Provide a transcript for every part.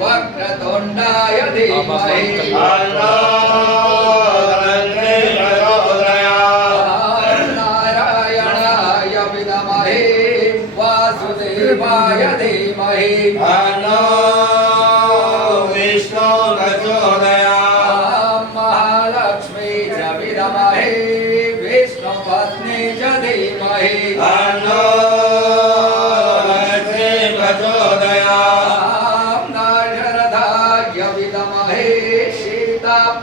वक्रतुण्डाय धीमहि नारायणाय विद्महे वासुदेवाय धीमहि विष्णु प्रचोदयात् महालक्ष्मी च विद्महे विष्णुपत्नी च धीमहि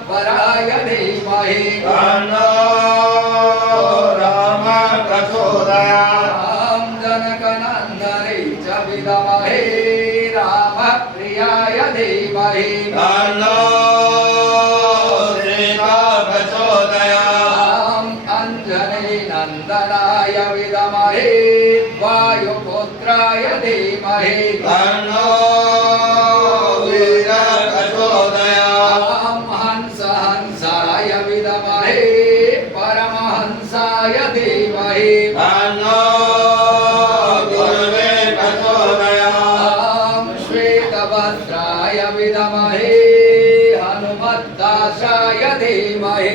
पराय धीमहि राम प्रचोदयात् जनकनन्दने च विद्महे रामप्रियाय धीमहि सीता प्रचोदयात् अञ्जनी नन्दनाय विद्महे वायुपुत्राय धीमहि वीर प्रचोदयात् हंसाय विद्महे परमहंसाय धीमहि गुरवे प्रचोदयात् श्वेतवस्त्राय विद्महे हनुमद्दासाय धीमहि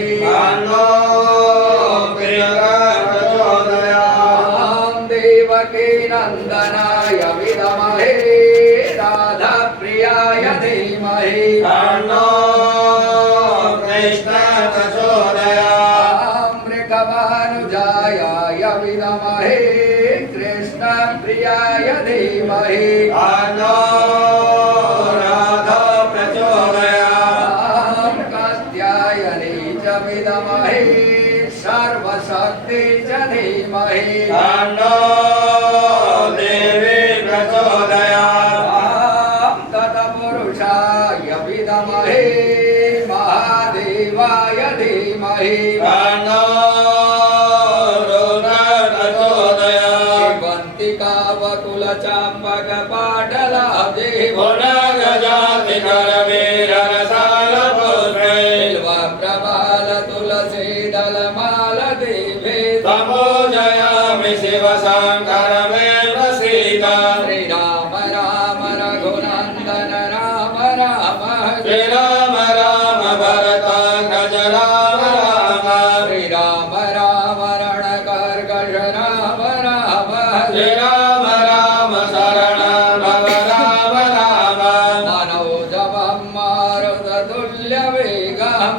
प्रचोदयात् देवकी नन्दनाय विद्महे राधाप्रियाय धीमहि कृष्ण प्रचोदयात् मृगवानुजाय विद्महे कृष्णप्रियाय धीमहि राधा प्रचोदयात् कात्यायनी च विद्महे सर्वशक्ति च धीमहि देवी प्रचोदयात् तत्पुरुषाय विद्महे महादेवाय धीमहि शिवन्तिकावकुलचाम्बकपाटलाब्धे बिल्वप्रबालतुलसीदलमालदेवे तमोजयामि शिवशङ्कर मे प्रसीद श्रीराम राम रघुनन्दन राम राम श्रीराम राम भरताग्रज राम राम श्रीराम राम रणकर्कश राम राम श्रीराम राम शरण भव राम राम मनोजवं मारुततुल्यवेगं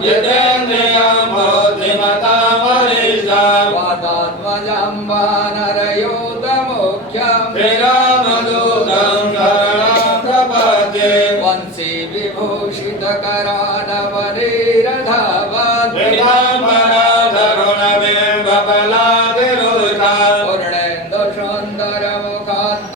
यतेन्द्रियं बुद्धिमतां वरिष्ठं वातात्मजं वानरयूथमुख्यं श्रीरामदूतं शरणं प्रपद्ये वंशी विभूषितकरा